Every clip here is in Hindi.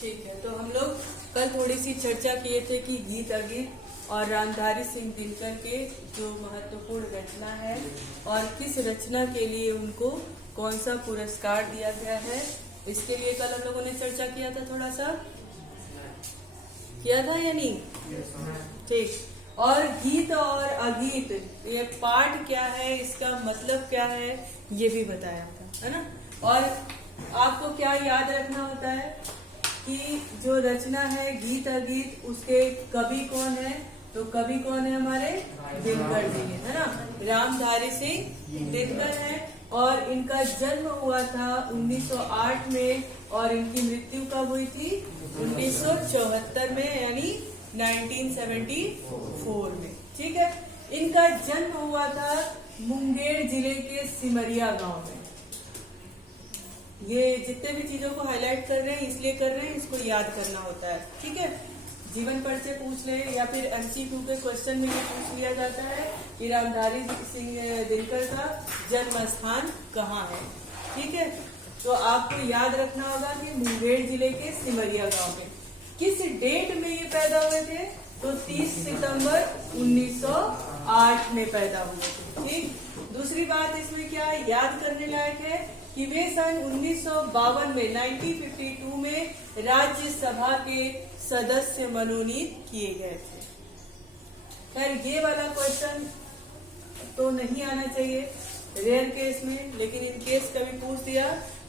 ठीक है, तो हम लोग कल थोड़ी सी चर्चा किए थे कि गीत अगीत और रामधारी सिंह दिनकर के जो महत्वपूर्ण रचना है और किस रचना के लिए उनको कौन सा पुरस्कार दिया गया है, इसके लिए कल हम लोगों ने चर्चा किया था। थोड़ा सा किया था या नहीं? ठीक। और गीत और अगीत ये पाठ क्या है, इसका मतलब क्या है, ये भी बताया था, है ना। और आपको क्या याद रखना होता है कि जो रचना है गीत अगीत, उसके कवि कौन है? तो कवि कौन है? हमारे दिनकर जी है ना, रामधारी सिंह दिनकर है। और इनका जन्म हुआ था 1908 में और इनकी मृत्यु कब हुई थी? 1974 में, यानी 1974 में। ठीक है, इनका जन्म हुआ था मुंगेर जिले के सिमरिया गांव में। ये जितने भी चीजों को हाईलाइट कर रहे हैं इसलिए कर रहे हैं, इसको याद करना होता है। ठीक है, जीवन परिचय पूछ ले या फिर MCQ के क्वेश्चन में ये पूछ लिया जाता है कि रामधारी सिंह दिनकर का जन्म स्थान कहाँ है। ठीक है, तो आपको याद रखना होगा कि मुंगेर जिले के सिमरिया गांव में। किस डेट में ये पैदा हुए थे? तो 30 सितंबर 1908 में पैदा हुए थे। ठीक, दूसरी बात इसमें क्या याद करने लायक है कि वे सन 1952 में 1952 में राज्यसभा के सदस्य मनोनीत किए गए थे। खैर ये वाला क्वेश्चन तो नहीं आना चाहिए रेयर केस में, लेकिन इन केस कभी पूछ दिया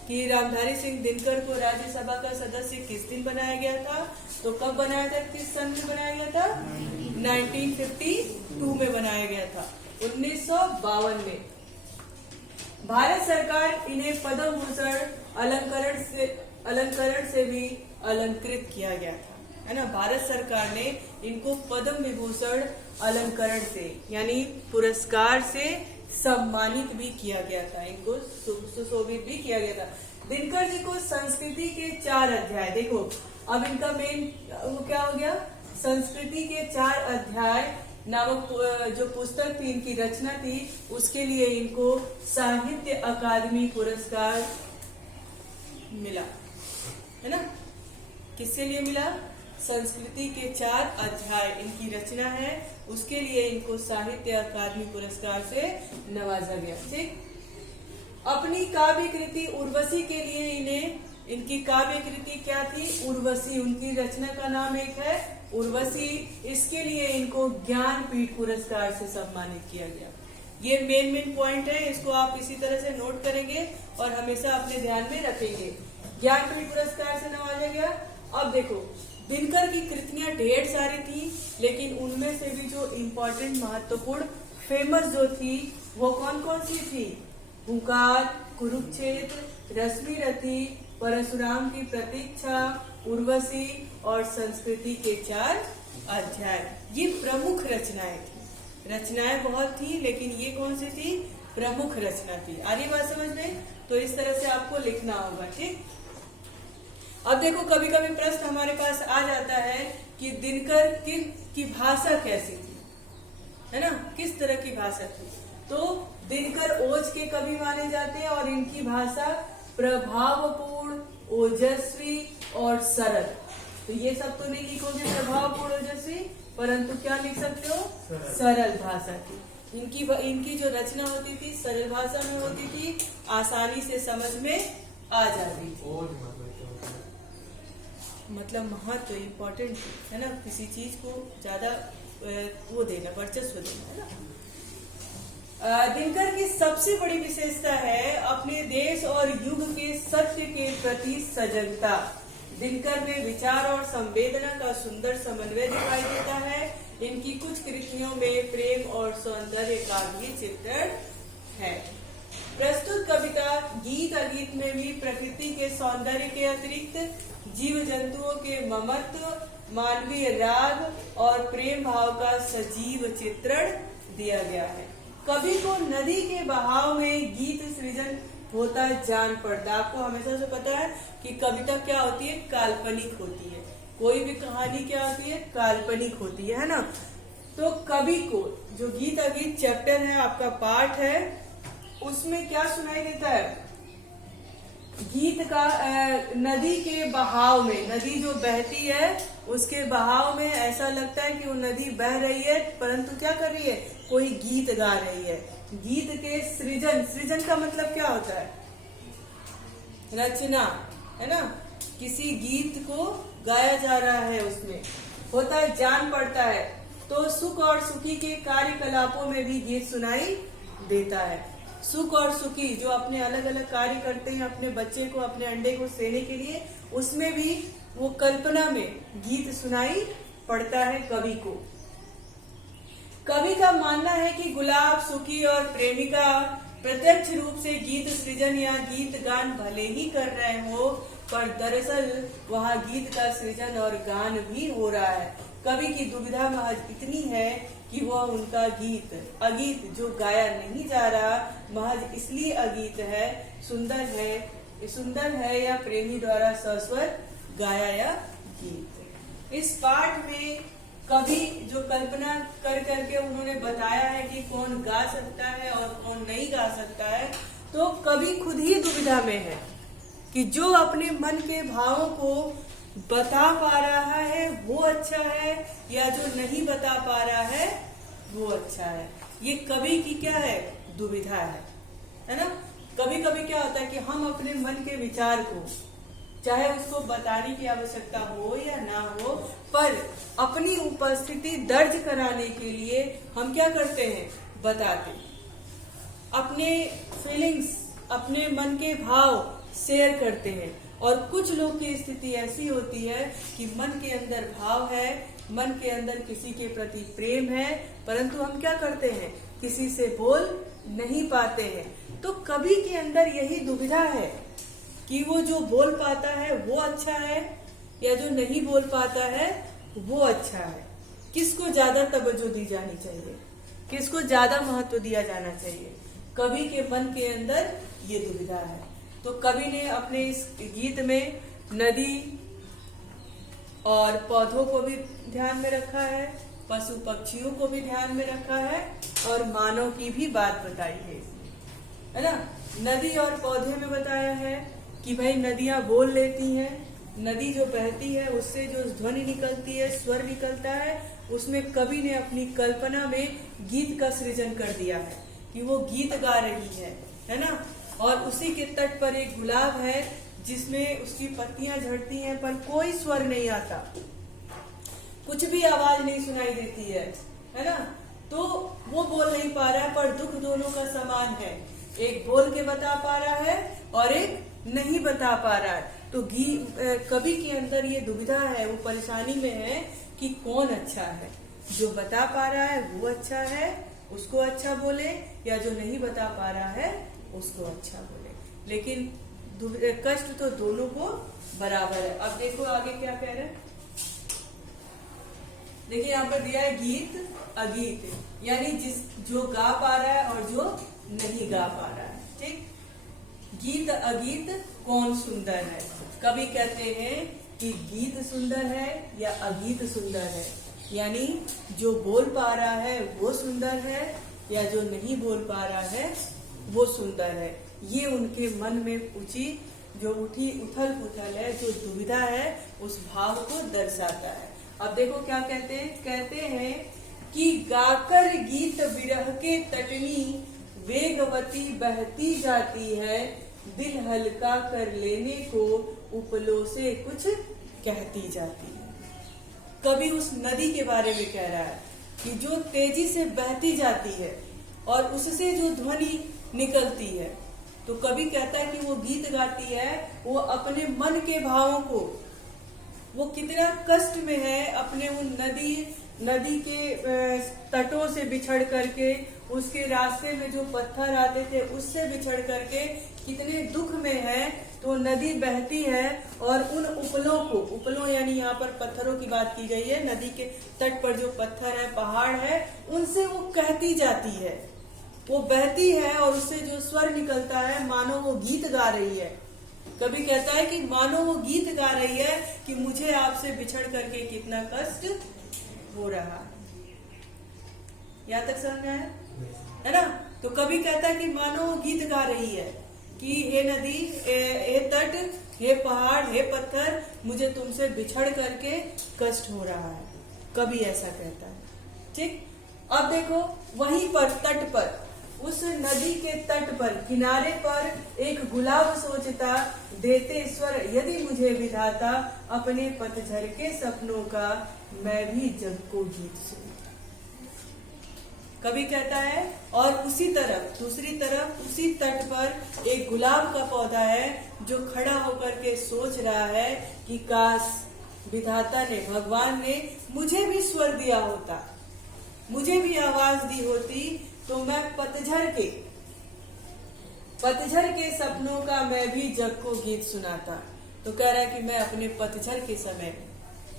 कि रामधारी सिंह दिनकर को राज्यसभा का सदस्य किस दिन बनाया गया था, तो कब बनाया था, किस सन में बनाया गया था? 1952 में बनाया गया था, 1952 में। भारत सरकार इन्हें पद्म भूषण अलंकरण से भी अलंकृत किया गया था, है ना। भारत सरकार ने इनको पद्म विभूषण अलंकरण से यानी पुरस्कार से सम्मानित भी किया गया था, इनको सुशोभित भी किया गया था। दिनकर जी को संस्कृति के 4 अध्याय, देखो अब इनका मेन क्या हो गया, संस्कृति के 4 अध्याय नामक जो पुस्तक थी, इनकी रचना थी, उसके लिए इनको साहित्य अकादमी पुरस्कार मिला, है ना। किसके लिए मिला? संस्कृति के 4 अध्याय इनकी रचना है, उसके लिए इनको साहित्य अकादमी पुरस्कार से नवाजा गया। ठीक, अपनी काव्य कृति उर्वशी के लिए इन्हें, इनकी काव्य कृति क्या थी? उर्वशी, उनकी रचना का नाम एक है उर्वशी। इसके लिए इनको ज्ञानपीठ पुरस्कार से सम्मानित किया गया। ये मेन पॉइंट है, इसको आप इसी तरह से नोट करेंगे और हमेशा अपने ध्यान में रखेंगे। ज्ञानपीठ पुरस्कार से नवाजा गया। अब देखो, दिनकर की कृतियां ढेर सारी थी, लेकिन उनमें से भी जो इम्पोर्टेंट, महत्वपूर्ण, फेमस जो थी वो कौन कौन सी थी? हुंकार, कुरुक्षेत्र, रश्मिरथी, परशुराम की प्रतीक्षा, उर्वशी और संस्कृति के 4 अध्याय। ये प्रमुख रचनाएं थी। रचनाएं बहुत थी, लेकिन ये कौन सी थी? प्रमुख रचना थी। आ रही बात समझ में? तो इस तरह से आपको लिखना होगा। ठीक, अब देखो कभी कभी प्रश्न हमारे पास आ जाता है कि दिनकर की भाषा कैसी थी, है ना, किस तरह की भाषा थी। तो दिनकर ओज के कवि माने जाते हैं और इनकी भाषा प्रभावपूर्ण, ओजस्वी और सरल। तो ये सब तो नहीं लिखोगे प्रभावपूर्ण, ओजस्वी, परंतु क्या लिख सकते हो? सरल भाषा थी। इनकी जो रचना होती थी सरल भाषा में होती थी, आसानी से समझ में आ जाती थी। मतलब महत्व इम्पोर्टेंट है ना, किसी चीज को ज्यादा वो देना, वर्चस्व देना, है ना। दिनकर की सबसे बड़ी विशेषता है अपने देश और युग के सत्य के प्रति सजगता। दिनकर में विचार और संवेदना का सुंदर समन्वय दिखाई देता है। इनकी कुछ कृतियों में प्रेम और सौंदर्य का भी चित्रण है। प्रस्तुत कविता गीत अगीत में भी प्रकृति के सौंदर्य के अतिरिक्त जीव जंतुओं के ममत्व, मानवीय राग और प्रेम भाव का सजीव चित्रण दिया गया है। कवि को नदी के बहाव में गीत सृजन होता जान पड़ता। आपको हमेशा से पता है कि कविता क्या होती है? काल्पनिक होती है। कोई भी कहानी क्या होती है? काल्पनिक होती है ना। तो कवि को जो गीत अगीत चैप्टर है, आपका पाठ है, उसमें क्या सुनाई देता है? गीत का नदी के बहाव में, नदी जो बहती है उसके बहाव में ऐसा लगता है कि वो नदी बह रही है, परंतु क्या कर रही है, कोई गीत गा रही है। गीत के सृजन, सृजन का मतलब क्या होता है, रचना, है ना। किसी गीत को गाया जा रहा है, उसमें होता है, जान पड़ता है। तो सुख और सुखी के कार्यकलापों में भी गीत सुनाई देता है। सुख और सुखी जो अपने अलग अलग कार्य करते हैं अपने बच्चे को, अपने अंडे को सेने के लिए, उसमें भी वो कल्पना में गीत सुनाई पड़ता है कवि को। कवि का मानना है कि गुलाब, सुखी और प्रेमिका प्रत्यक्ष रूप से गीत सृजन या गीत गान भले ही कर रहे हो, पर दरअसल वहाँ गीत का सृजन और गान भी हो रहा है। कवि की दुविधा महज इतनी है कि वह उनका गीत अगीत जो गाया नहीं जा रहा, महज इसलिए अगीत है, सुंदर है या प्रेमी द्वारा सस्वर गाया या गीत। इस पाठ में कवि जो कल्पना कर करके उन्होंने बताया है कि कौन गा सकता है और कौन नहीं गा सकता है, तो कवि खुद ही दुविधा में है कि जो अपने मन के भावों को बता पा रहा है वो अच्छा है या जो नहीं बता पा रहा है वो अच्छा है। ये कवि की क्या है, दुविधा है ना। कभी कभी क्या होता है कि हम अपने मन के विचार को, चाहे उसको बताने की आवश्यकता हो या ना हो, पर अपनी उपस्थिति दर्ज कराने के लिए हम क्या करते हैं, बताते, अपने फीलिंग्स, अपने मन के भाव शेयर करते हैं। और कुछ लोग की स्थिति ऐसी होती है कि मन के अंदर भाव है, मन के अंदर किसी के प्रति प्रेम है, परंतु हम क्या करते हैं, किसी से बोल नहीं पाते हैं। तो कवि के अंदर यही दुविधा है कि वो जो बोल पाता है वो अच्छा है या जो नहीं बोल पाता है वो अच्छा है। किसको ज्यादा तवज्जो दी जानी चाहिए, किसको ज्यादा महत्व दिया जाना चाहिए, कवि के मन के अंदर ये दुविधा है। तो कवि ने अपने इस गीत में नदी और पौधों को भी ध्यान में रखा है, पशु पक्षियों को भी ध्यान में रखा है और मानव की भी बात बताई है ना। नदी और पौधे में बताया है कि भाई नदियां बोल लेती हैं, नदी जो बहती है उससे जो ध्वनि निकलती है, स्वर निकलता है, उसमें कवि ने अपनी कल्पना में गीत का सृजन कर दिया है कि वो गीत गा रही है ना। और उसी के तट पर एक गुलाब है जिसमें उसकी पत्तियां झड़ती हैं पर कोई स्वर नहीं आता, कुछ भी आवाज नहीं सुनाई देती है ना। तो वो बोल नहीं पा रहा है पर दुख दोनों का समान है, एक बोल के बता पा रहा है और एक नहीं बता पा रहा है। तो कवि के अंदर ये दुविधा है, वो परेशानी में है कि कौन अच्छा है, जो बता पा रहा है वो अच्छा है, उसको अच्छा बोले, या जो नहीं बता पा रहा है उसको अच्छा बोले। लेकिन कष्ट तो दोनों को बराबर है। अब देखो आगे क्या कह रहे हैं, देखिए यहाँ पर दिया है गीत अगीत, यानी जो गा पा रहा है और जो नहीं गा पा रहा है। ठीक, गीत अगीत कौन सुंदर है, कवि कहते हैं कि गीत सुंदर है या अगीत सुंदर है, यानी जो बोल पा रहा है वो सुंदर है या जो नहीं बोल पा रहा है वो सुंदर है। ये उनके मन में जो उथल पुथल है, जो दुविधा है, उस भाव को दर्शाता है। अब देखो क्या कहते हैं कि गाकर गीत विरह के तटनी वेगवती बहती जाती है, दिल हल्का कर लेने को उपलों से कुछ कहती जाती है। कवि उस नदी के बारे में कह रहा है कि जो तेजी से बहती जाती है और उससे जो ध्वनि निकलती है, तो कवि कहता है कि वो गीत गाती है, वो अपने मन के भावों को, वो कितना कष्ट में है, अपने उन नदी के तटों से बिछड़ करके, उसके रास्ते में जो पत्थर आते थे उससे बिछड़ करके कितने दुख में है। तो नदी बहती है और उन उपलों यानी यहाँ पर पत्थरों की बात की गई है, नदी के तट पर जो पत्थर है, पहाड़ है, उनसे वो कहती जाती है, वो बहती है और उससे जो स्वर निकलता है मानो वो गीत गा रही है। कभी कहता है कि मानो वो गीत गा रही है कि मुझे आपसे बिछड़ करके कितना कष्ट हो रहा है। यहाँ तक समझ में आया है ना। तो कभी कहता है कि मानो वो गीत गा रही है कि हे नदी, हे तट, हे पहाड़, हे पत्थर, मुझे तुमसे बिछड़ करके कष्ट हो रहा है। कवि ऐसा कहता है। ठीक, अब देखो वहीं पर तट पर, उस नदी के तट पर किनारे पर एक गुलाब सोचता, देते स्वर यदि मुझे विधाता, अपने पतझड़ के सपनों का मैं भी जग को गीत सुनता। कवि कहता है, और उसी तरफ, दूसरी तरफ उसी तट पर एक गुलाब का पौधा है जो खड़ा होकर के सोच रहा है कि काश विधाता ने, भगवान ने मुझे भी स्वर दिया होता, मुझे भी आवाज दी होती, तो मैं पतझड़ के सपनों का मैं भी जग को गीत सुनाता। तो कह रहा है कि मैं अपने पतझड़ के समय,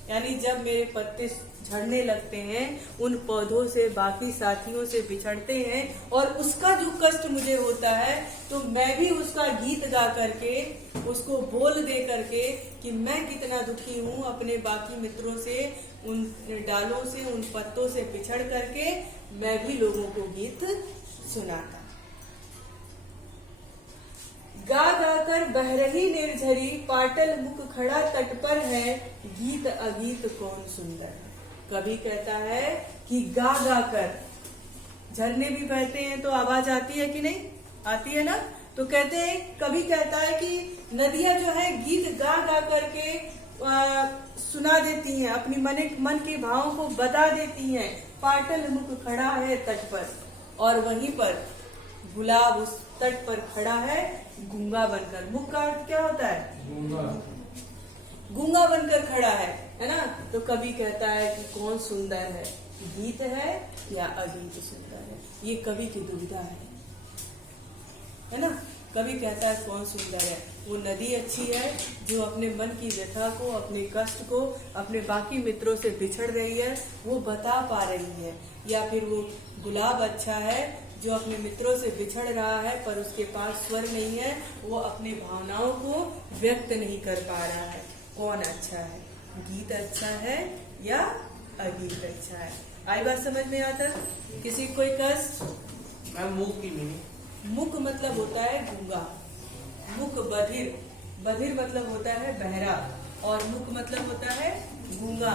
यानी जब मेरे पत्ते झड़ने लगते हैं, उन पौधों से, बाकी साथियों से बिछड़ते हैं, और उसका जो कष्ट मुझे होता है, तो मैं भी उसका गीत गा करके, उसको बोल दे करके कि मैं कितना दुखी हूँ अपने बाकी मित्रों से, उन डालों से, उन पत्तों से बिछड़ करके, मैं भी लोगों को गीत सुनाता। गा गा कर बह रही निर्झरी, पाटल मुख खड़ा तट पर है, गीत अगीत कौन सुंदर है। कवि कहता है कि गा गा कर, झरने भी बहते हैं तो आवाज आती है कि नहीं, आती है ना। तो कहते हैं, कवि कहता है कि नदियां जो है गीत गा गा करके सुना देती हैं, अपनी मन के भावों को बता देती हैं। पाटल मुख खड़ा है तट पर, और वहीं पर गुलाब उस तट पर खड़ा है गूंगा बनकर। मुख का अर्थ क्या होता है? गूंगा बनकर खड़ा है ना। तो कवि कहता है कि कौन सुंदर है, गीत है या अगीत सुंदर है। ये कवि की दुविधा है ना। कवि कहता है कौन सुंदर है, वो नदी अच्छी है जो अपने मन की व्यथा को, अपने कष्ट को, अपने बाकी मित्रों से बिछड़ रही है, वो बता पा रही है, या फिर वो गुलाब अच्छा है जो अपने मित्रों से बिछड़ रहा है पर उसके पास स्वर नहीं है, वो अपनी भावनाओं को व्यक्त नहीं कर पा रहा है। कौन अच्छा है, गीत अच्छा है या अगीत अच्छा है? आई बात समझ में आता? किसी कोई कष्ट? मुख की मीनिंग, मुख मतलब होता है गूंगा, मुख बधिर, बधिर मतलब होता है बहरा, और मुख मतलब होता है गूंगा।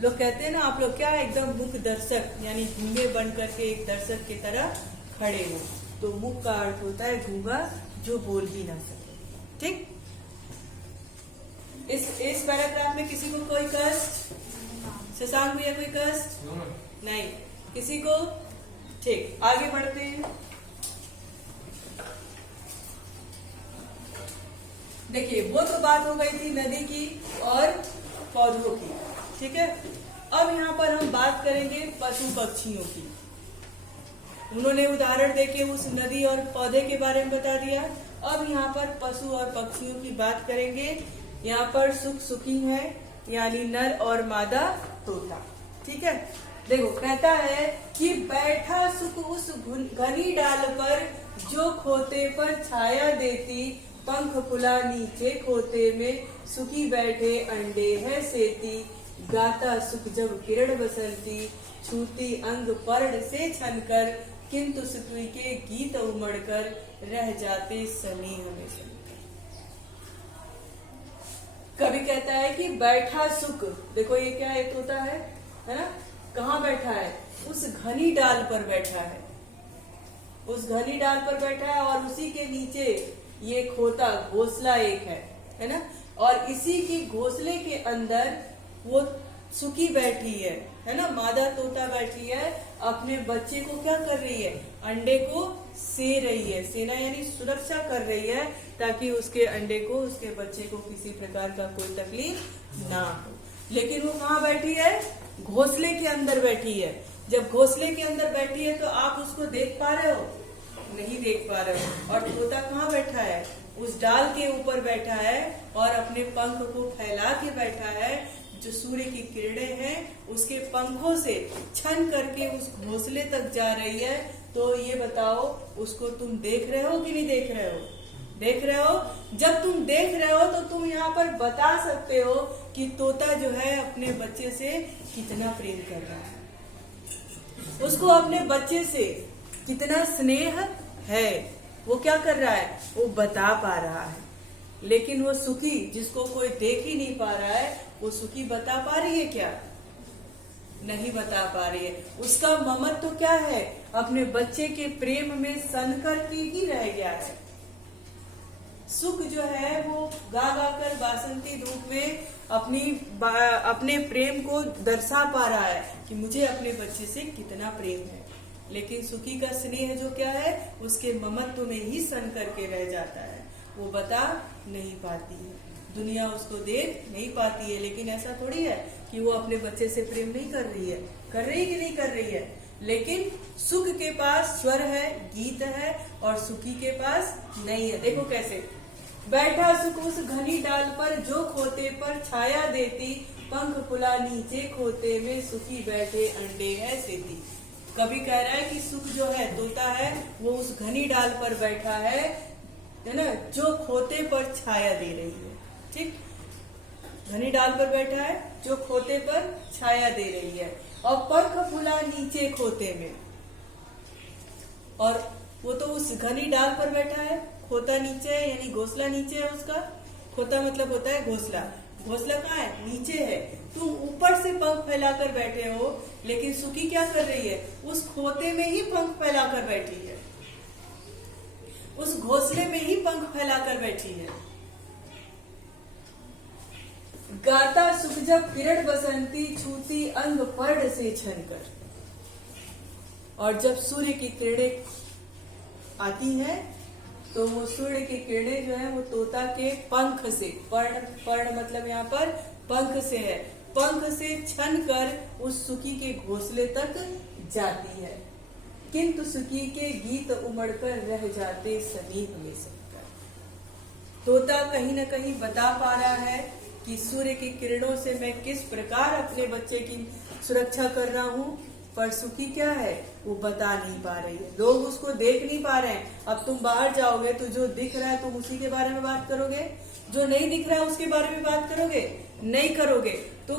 लोग कहते हैं ना, आप लोग क्या एकदम मुख दर्शक, यानी गूंगे बन करके एक दर्शक की तरह खड़े हो। तो मुख का अर्थ होता है गूंगा, जो बोल भी ना सके। ठीक, इस पैराग्राफ में किसी को कोई कष्ट? शशांक भैया कोई कष्ट? नहीं, किसी को? ठीक, आगे बढ़ते हैं। देखिए, वो तो बात हो गई थी नदी की और पौधों की, ठीक है। अब यहाँ पर हम बात करेंगे पशु पक्षियों की। उन्होंने उदाहरण देके उस नदी और पौधे के बारे में बता दिया। अब यहाँ पर पशु और पक्षियों की बात करेंगे। यहाँ पर सुख सुखी है, यानी नर और मादा तोता, ठीक है। देखो, कहता है कि बैठा सुख उस घनी डाल पर, जो खोते पर छाया देती, पंख फुला नीचे खोते में, सुखी बैठे अंडे है सेती, गाता सुख जब किरण बसंती, छूती अंग पर्ण से छनकर, किंतु सुख के गीत उमड़कर, रह जाते स्नेह में सनकर। कवि कहता है कि बैठा सुख, देखो ये क्या एक होता है ना। कहाँ बैठा है? उस घनी डाल पर बैठा है, उस घनी डाल पर बैठा है, और उसी के नीचे ये खोता, घोंसला एक है ना। और इसी की घोंसले के अंदर वो सुखी बैठी है ना, मादा तोता बैठी है, अपने बच्चे को क्या कर रही है? अंडे को से रही है। सेना यानी सुरक्षा कर रही है, ताकि उसके अंडे को, उसके बच्चे को किसी प्रकार का कोई तकलीफ ना हो। लेकिन वो कहाँ बैठी है? घोंसले के अंदर बैठी है। जब घोंसले के अंदर बैठी है तो आप उसको देख पा रहे हो? नहीं देख पा रहे हो। और तोता कहाँ बैठा है? उस डाल के ऊपर बैठा है, और अपने पंख को फैला के बैठा है। जो सूर्य की किरणें हैं उसके पंखों से छन करके उस घोंसले तक जा रही है। तो ये बताओ, उसको तुम देख रहे हो कि नहीं देख रहे हो? देख रहे हो। जब तुम देख रहे हो तो तुम यहाँ पर बता सकते हो कि तोता जो है अपने बच्चे से कितना प्रेम कर रहा है, उसको अपने बच्चे से कितना स्नेह है। वो क्या कर रहा है, वो बता पा रहा है। लेकिन वो सुखी जिसको कोई देख ही नहीं पा रहा है, वो सुखी बता पा रही है क्या, नहीं बता पा रही है। उसका ममत्व तो क्या है, अपने बच्चे के प्रेम में सनकर के ही रह गया है। सुख जो है वो गा गा कर बासंती धूप में अपने प्रेम को दर्शा पा रहा है कि मुझे अपने बच्चे से कितना प्रेम है। लेकिन सुखी का स्नेह जो क्या है, उसके ममत्व में ही सन करके रह जाता है, वो बता नहीं पाती है, दुनिया उसको देख नहीं पाती है। लेकिन ऐसा थोड़ी है कि वो अपने बच्चे से प्रेम नहीं कर रही है, कर रही है कि नहीं कर रही है। लेकिन सुख के पास स्वर है, गीत है, और सुखी के पास नहीं है। देखो कैसे बैठा सुख उस घनी डाल पर, जो खोते पर छाया देती, पंख फुला नीचे खोते में, सुखी बैठे अंडे है सेती। कभी कह रहा है कि सुख जो है, तोता है, वो उस घनी डाल पर बैठा है ना, जो खोते पर छाया दे रही है। ठीक, घनी डाल पर बैठा है जो खोते पर छाया दे रही है, और पंख फुला नीचे खोते में। और वो तो उस घनी डाल पर बैठा है, खोता नीचे है, यानी घोंसला नीचे है उसका। खोता मतलब होता है घोंसला, घोंसला कहाँ है, नीचे है। तुम ऊपर से पंख फैलाकर बैठे हो, लेकिन सुखी क्या कर रही है, उस खोते में ही पंख फैलाकर बैठी है, उस घोंसले में ही पंख फैलाकर बैठी है। गाता सुख जब किरण बसंती, छूती अंग पर्ण से छनकर। और जब सूर्य की किरणें आती हैं, तो वो सूर्य की किरणें जो है वो तोता के पंख से, पर्ण मतलब यहाँ पर पंख से है, पंख से छन कर उस सुखी के घोंसले तक जाती है। किंतु सुखी के गीत उमड़कर रह जाते समीप में सककर। तोता कहीं न कहीं बता पा रहा है कि सूर्य की किरणों से मैं किस प्रकार अपने बच्चे की सुरक्षा कर रहा हूँ, पर सुखी क्या है, वो बता नहीं पा रही है। लोग उसको देख नहीं पा रहे हैं। अब तुम बाहर जाओगे तो जो दिख रहा है तुम उसी के बारे में बात करोगे, जो नहीं दिख रहा है उसके बारे में बात करोगे, नहीं करोगे। तो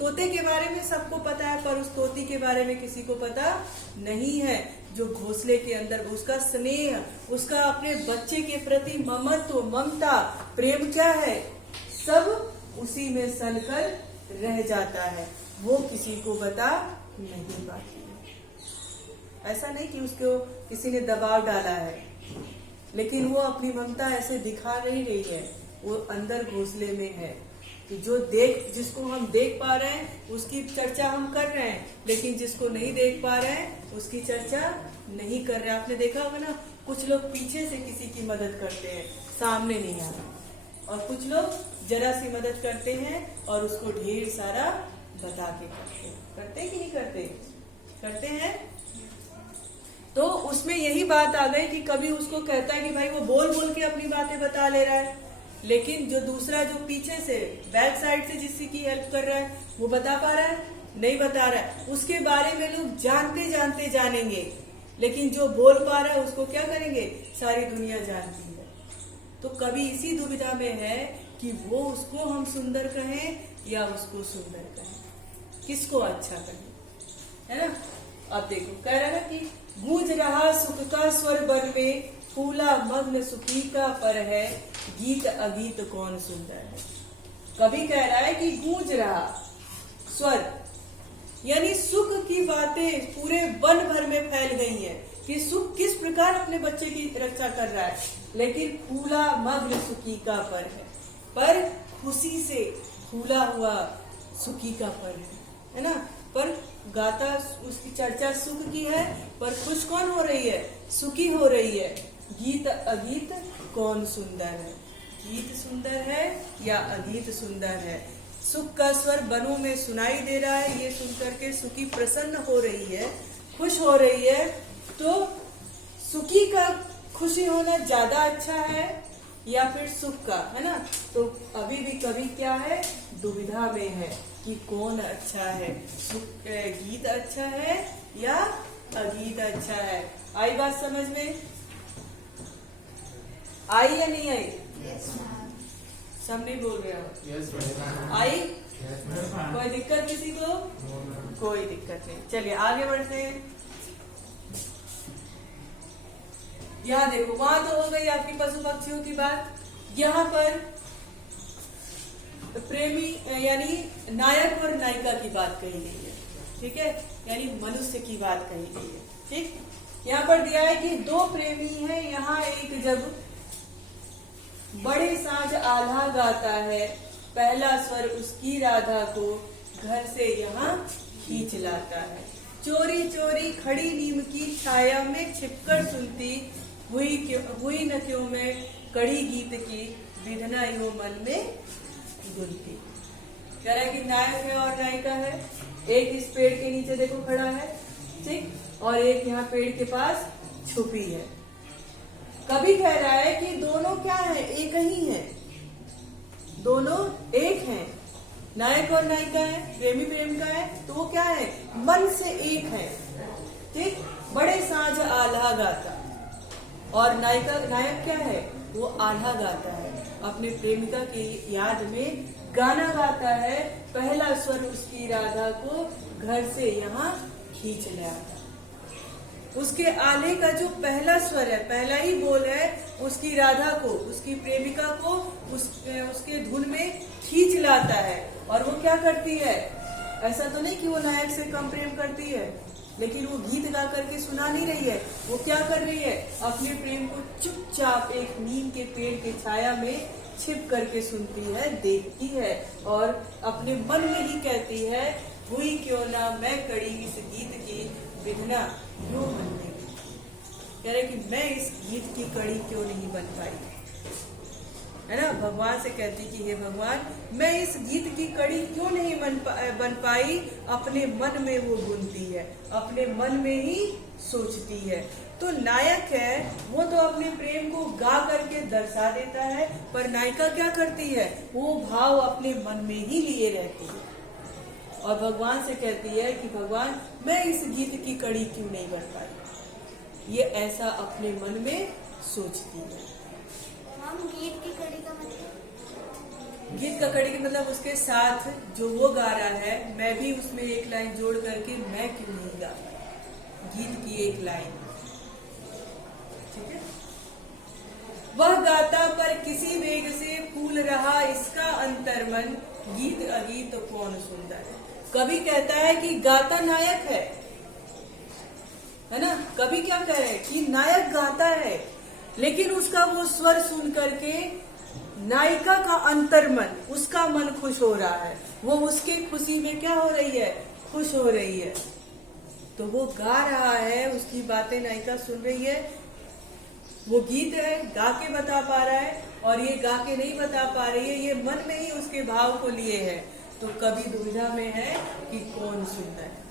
तोते के बारे में सबको पता है, पर उस तोती के बारे में किसी को पता नहीं है। जो घोंसले के अंदर उसका स्नेह, उसका अपने बच्चे के प्रति ममत्व, ममता, प्रेम क्या है, सब उसी में सलकर रह जाता है, वो किसी को बता नहीं पाती है। ऐसा नहीं कि उसको किसी ने दबाव डाला है, लेकिन वो अपनी ममता ऐसे दिखा नहीं रही है, वो अंदर घोंसले में है कि जिसको हम देख पा रहे हैं उसकी चर्चा हम कर रहे हैं, लेकिन जिसको नहीं देख पा रहे हैं उसकी चर्चा नहीं कर रहे हैं। आपने देखा होगा ना, कुछ लोग पीछे से किसी की मदद करते हैं, सामने नहीं आ रहा, और कुछ लोग जरा सी मदद करते हैं और उसको ढेर सारा बता के करते कि नहीं करते, करते हैं। तो उसमें यही बात आ गई कि कभी उसको कहता है कि भाई वो बोल बोल के अपनी बातें बता ले रहा है, लेकिन जो दूसरा जो पीछे से बैक साइड से जिसकी हेल्प कर रहा है वो बता पा रहा है, नहीं बता रहा है। उसके बारे में लोग जानते जानते जानेंगे, लेकिन जो बोल पा रहा है उसको क्या करेंगे, सारी दुनिया जानती है। तो कभी इसी दुविधा में है कि वो उसको हम सुंदर कहें या उसको सुंदर कहें, किसको अच्छा कहें, है ना। अब देखो कह रहा है कि गूंज रहा सुख का स्वर वन में, फूला मग्न सुखी का पर है, गीत अगीत कौन सुंदर है। कभी कह रहा है कि गूंज रहा स्वर, यानी सुख की बातें पूरे वन भर में फैल गई हैं कि सुख किस प्रकार अपने बच्चे की रक्षा कर रहा है, लेकिन फूला मग्न सुखी का पर खुशी से फूला हुआ सुखी का पर है ना। पर गाता उसकी चर्चा सुख की है, पर खुश कौन हो रही है, सुखी हो रही है। गीत अगीत कौन सुंदर है, गीत सुंदर है या अगीत सुंदर है। सुख का स्वर बनों में सुनाई दे रहा है, ये सुनकर के सुखी प्रसन्न हो रही है, खुश हो रही है। तो सुखी का खुशी होना ज्यादा अच्छा है या फिर सुख का, है ना। तो अभी भी कभी क्या है, दुविधा में है कि कौन अच्छा है, गीत अच्छा है या अगीत अच्छा है। आई बात समझ में, आई या नहीं आई? yes, सब नहीं बोल रहे हो? Yes, आई? yes, कोई दिक्कत किसी को? कोई दिक्कत नहीं। चलिए आगे बढ़ते हैं। यहाँ देखो, वहां तो हो गई आपकी पशु पक्षियों की बात। यहाँ पर प्रेमी यानी नायक और नायिका की बात कही गई है, ठीक है, यानी मनुष्य की बात कही गई है। ठीक, यहाँ पर दिया है कि दो प्रेमी हैं, यहाँ एक जब बड़े साँझ आल्हा गाता है, पहला स्वर उसकी राधा को घर से यहाँ खींच लाता है। चोरी चोरी खड़ी नीम की छाया में छिपकर सुनती, हुई न क्यों मैं कड़ी गीत की विधना यो मन में गुनती। कह रहा है कि नायक है और नायिका है, एक इस पेड़ के नीचे देखो खड़ा है, ठीक, और एक यहाँ पेड़ के पास छुपी है। कभी कह रहा है कि दोनों क्या है, एक ही है, दोनों एक हैं, नायक और नायिका है, प्रेमी प्रेमिका है, तो वो क्या है, मन से एक है। ठीक, बड़े साँझ आल्हा गाता, और नायिका नायक क्या है, वो आल्हा गाता है, अपने प्रेमिका की याद में गाना गाता है, पहला स्वर उसकी राधा को घर से यहाँ खींच ले आता। उसके आले का जो पहला स्वर है, पहला ही बोल है, उसकी राधा को, उसकी प्रेमिका को उसके धुन में खींच लाता है। और वो क्या करती है, ऐसा तो नहीं कि वो नायक से कम प्रेम करती है, लेकिन वो गीत गा करके सुना नहीं रही है, वो क्या कर रही है, अपने प्रेम को चुपचाप एक नीम के पेड़ के छाया में छिप करके सुनती है, देखती है, और अपने मन में ही कहती है, हुई क्यों ना मैं कड़ी इस गीत की विधना यो मन में। कह रहे कि मैं इस गीत की कड़ी क्यों नहीं बन पाई, है ना, भगवान से कहती कि हे भगवान, मैं इस गीत की कड़ी क्यों नहीं बन पाई। अपने मन में वो बुनती है, अपने मन में ही सोचती है। तो नायक है वो तो अपने प्रेम को गा करके दर्शा देता है, पर नायिका क्या करती है, वो भाव अपने मन में ही लिए रहती है, और भगवान से कहती है कि भगवान, मैं इस गीत की कड़ी क्यों नहीं बन पाई। ये ऐसा अपने मन में सोचती है। गीत की कड़ी का मतलब, गीत का कड़ी का मतलब उसके साथ जो वो गा रहा है, मैं भी उसमें एक लाइन जोड़ करके मैं क्यों नहीं गा, गीत की एक लाइन, ठीक है। वह गाता पर किसी वेग से फूल रहा इसका अंतर्मन, गीत अगीत तो कौन सुंदर। कभी कहता है कि गाता नायक है ना, कभी क्या कह रहे हैं कि नायक गाता है, लेकिन उसका वो स्वर सुन करके नायिका का अंतर्मन, उसका मन खुश हो रहा है, वो उसके खुशी में क्या हो रही है, खुश हो रही है। तो वो गा रहा है, उसकी बातें नायिका सुन रही है, वो गीत है, गा के बता पा रहा है, और ये गा के नहीं बता पा रही है, ये मन में ही उसके भाव को लिए है। तो कभी दुविधा में है कि कौन सुंदर है।